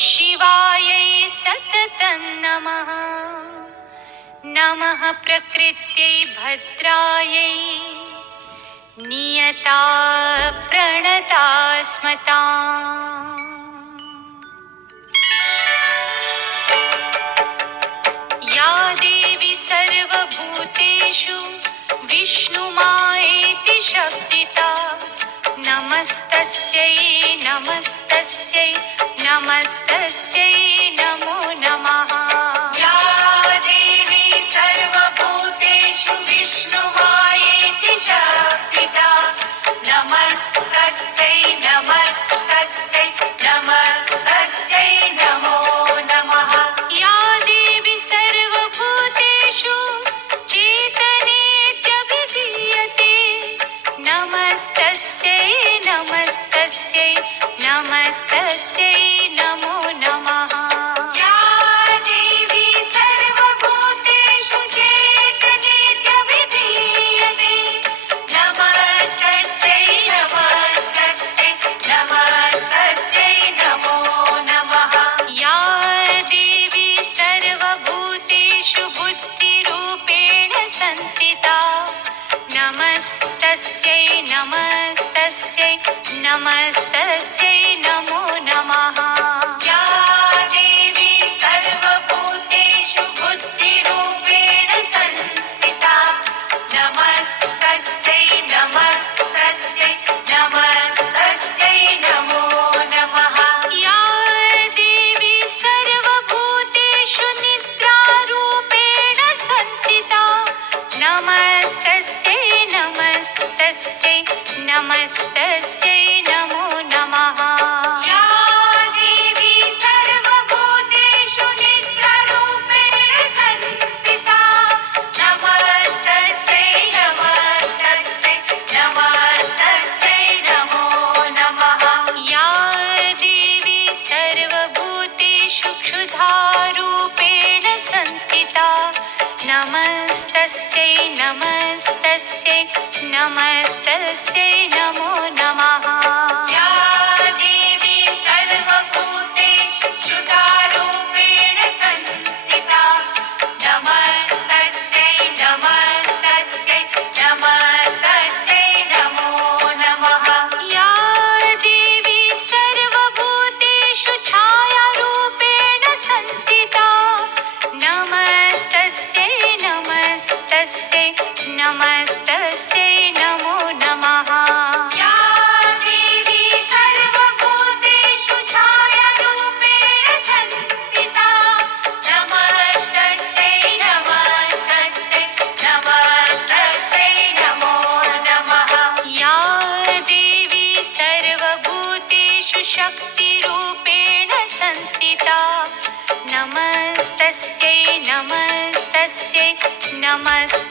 शिवायै सततं नमः। नमः प्रकृत्यै भद्रायै नियता प्रणता स्मताम्। या देवी सर्वभूतेषु विष्णुमायेति शब्दिता नमस्तस्यै नमस्तस्यै नमस्तस्यै नमो नमः। या देवी सर्वभूतेषु विष्णुमायेति शब्दिता नमस्तस्यै नमस्तस्यै नमस्तस्यै नमो नमः। या देवी सर्वभूतेषु चेतनेत्यभिधीयते नमस्तस्यै नमस्तस्यै नमस्तस्यै नमो नमः। या देवी सर्वभूतेषु चेतनेत्यभिधीयते नमस्तस्यै नमस्तस्यै नमस्तस्यै नमो नमः। या देवी सर्वभूतेषु बुद्धिरूपेण संस्थिता नमस्तस्यै नमस्तस्यै नमस्तस्यै नमो नमः। या देवी सर्वभूतेषु बुद्धिरूपेण संस्थिता नमस्तस्यै नमस्तस्यै नमस्तस्यै नमो नमः। या देवी सर्वभूतेषु निद्रारूपेण संस्थिता नमस्तस्यै नमस्तस्यै नमस्तस्यै नमो नमः। या देवी सर्वभूतेषु निद्रारूपेण संस्थिता नमस्तस्यै नमस्तस्यै नमस्तस्यै नमो नमः। या देवी सर्वभूतेषु क्षुधारूपेण संस्थिता नमस्तस्यै नमस्तस्यै नमस्तस्यै नमो नमः। या देवी सर्वभूतेषु क्षुधारूपेण संस्थिता नमस्तस्यै नमस्तस्यै नमस्तस्यै नमो नमः। या देवी सर्वभूतेषु छायारूपेण संस्थिता नमस्तस्यै नमस्तस्यै नमस्तस्यै नमो नमः। या देवी सर्वभूतेषु छायारूपेण संस्थिता नमस्तस्यै नमस्तस्यै नमस्तस्यै नमो नमः। या देवी सर्वभूतेषु शक्तिरूपेण संस्थिता नमस्तस्यै नमस्तस्यै नमस्तस्यै